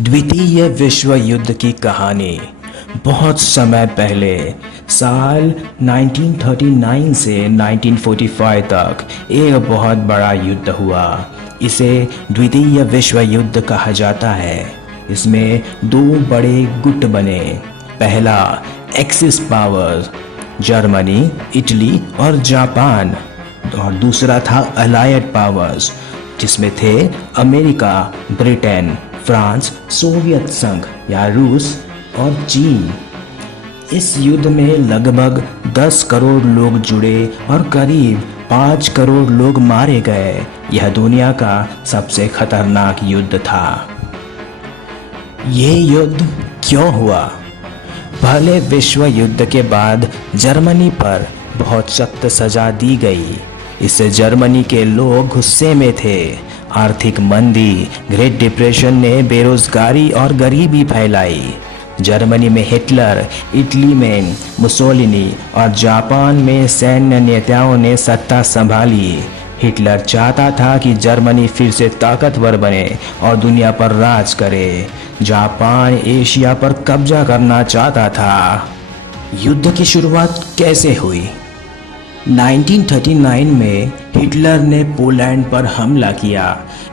द्वितीय विश्व युद्ध की कहानी बहुत समय पहले साल 1939 से 1945 तक एक बहुत बड़ा युद्ध हुआ। इसे द्वितीय विश्व युद्ध कहा जाता है। इसमें दो बड़े गुट बने। पहला एक्सिस पावर्स जर्मनी, इटली और जापान, और दूसरा था अलाइड पावर्स जिसमें थे अमेरिका, ब्रिटेन, फ्रांस, सोवियत संघ या रूस और चीन। इस युद्ध में लगभग 10 करोड़ लोग जुड़े और करीब 5 करोड़ लोग मारे गए। यह दुनिया का सबसे खतरनाक युद्ध था। ये युद्ध क्यों हुआ? पहले विश्व युद्ध के बाद जर्मनी पर बहुत सख्त सजा दी गई। इससे जर्मनी के लोग गुस्से में थे। आर्थिक मंदी, ग्रेट डिप्रेशन ने बेरोजगारी और गरीबी फैलाई। जर्मनी में हिटलर, इटली में मुसोलिनी और जापान में सैन्य नेताओं ने सत्ता संभाली। हिटलर चाहता था कि जर्मनी फिर से ताकतवर बने और दुनिया पर राज करे। जापान एशिया पर कब्जा करना चाहता था। युद्ध की शुरुआत कैसे हुई? 1939 में हिटलर ने पोलैंड पर हमला किया।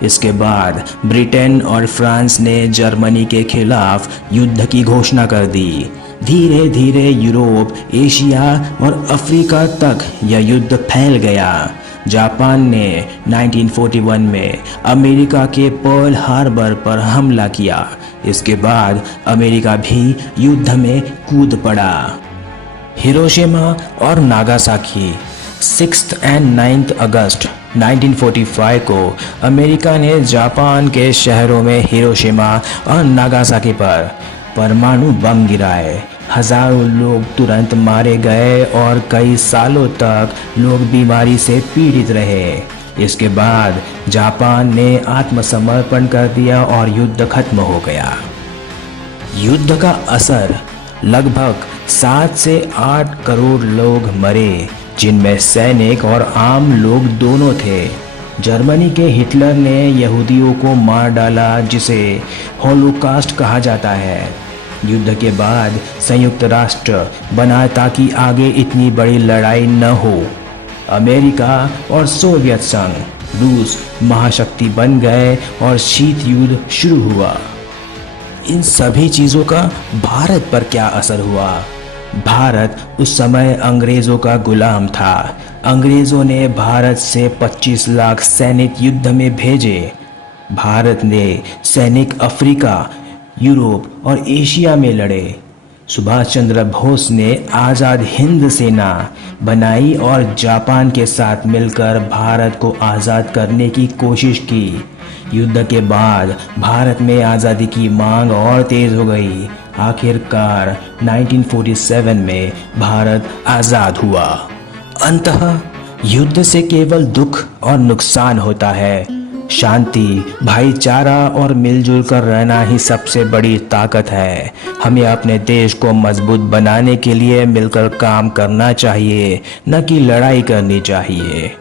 इसके बाद ब्रिटेन और फ्रांस ने जर्मनी के खिलाफ युद्ध की घोषणा कर दी। धीरे धीरे यूरोप, एशिया और अफ्रीका तक यह युद्ध फैल गया। जापान ने 1941 में अमेरिका के पर्ल हार्बर पर हमला किया। इसके बाद अमेरिका भी युद्ध में कूद पड़ा। हिरोशिमा और नागासाकी 6 और 9 अगस्त 1945 को अमेरिका ने जापान के शहरों में हिरोशिमा और नागासाकी पर परमाणु बम गिराए। हजारों लोग तुरंत मारे गए और कई सालों तक लोग बीमारी से पीड़ित रहे। इसके बाद जापान ने आत्मसमर्पण कर दिया और युद्ध खत्म हो गया। युद्ध का असर लगभग 7 से 8 करोड़ लोग मरे, जिनमें सैनिक और आम लोग दोनों थे। जर्मनी के हिटलर ने यहूदियों को मार डाला, जिसे होलोकास्ट कहा जाता है। युद्ध के बाद संयुक्त राष्ट्र बना ताकि आगे इतनी बड़ी लड़ाई न हो। अमेरिका और सोवियत संघ, रूस महाशक्ति बन गए और शीत युद्ध शुरू हुआ। इन सभी चीज़ों का भारत पर क्या असर हुआ? भारत उस समय अंग्रेज़ों का गुलाम था। अंग्रेज़ों ने भारत से 25 लाख सैनिक युद्ध में भेजे। भारत ने सैनिक अफ्रीका, यूरोप और एशिया में लड़े। सुभाष चंद्र बोस ने आज़ाद हिंद सेना बनाई और जापान के साथ मिलकर भारत को आज़ाद करने की कोशिश की। युद्ध के बाद भारत में आज़ादी की मांग और तेज हो गई। आखिरकार 1947 में भारत आज़ाद हुआ। अंततः युद्ध से केवल दुख और नुकसान होता है। शांति, भाईचारा और मिलजुल कर रहना ही सबसे बड़ी ताकत है। हमें अपने देश को मजबूत बनाने के लिए मिलकर काम करना चाहिए, न कि लड़ाई करनी चाहिए।